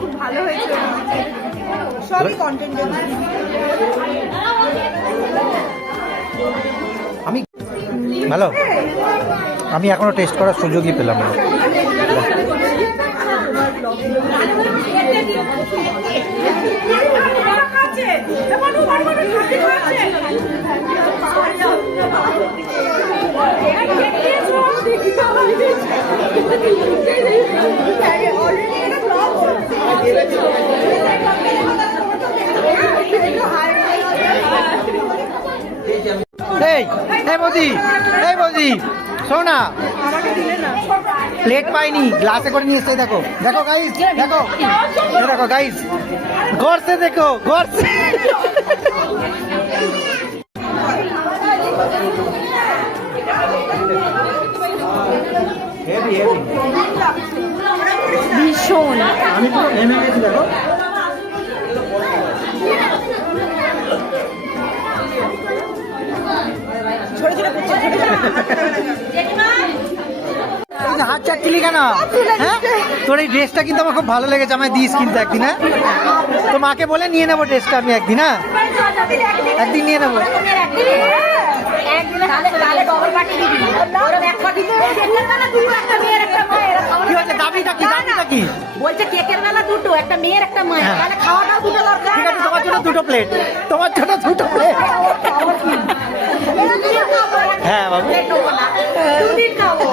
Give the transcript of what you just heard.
খুব ভালো হয়েছে, সবই কন্টেন্টের। আমি ভালো, আমি এখনো টেস্ট করার সুযোগই পেলাম না। এই এই বৌদি, এই বৌদি শোনো না, প্লেট পাইনি, গ্লাসে করে নিয়ে এসছে। দেখো দেখো গাইস, দেখো দেখো গাইস, গौर से देखो, गौर से। ভীষণ আমি পুরো নেমে গেছি। দেখো হাত চাচ্ছিলি কেন? হ্যাঁ, তোর এই ড্রেসটা কিন্তু আমার খুব ভালো লেগেছে, আমায় দিস কিন্তু একদিন। হ্যাঁ, তো মাকে বলে নিয়ে নেবো ড্রেসটা আমি একদিন। হ্যাঁ, একদিন নিয়ে নেবো। কি হচ্ছে, দাবিটা কি? দাবিটা কি বলছে? কেকের বেলা দুটো, একটা মেয়ের একটা মায়ের, তাহলে খাওয়াটাও দুটো দরকার। ঠিক আছে, তোমার জন্য দুটো প্লেট, তোমার জন্য দুটো প্লেট। হ্যাঁ বাবু, দুদিন খাবো।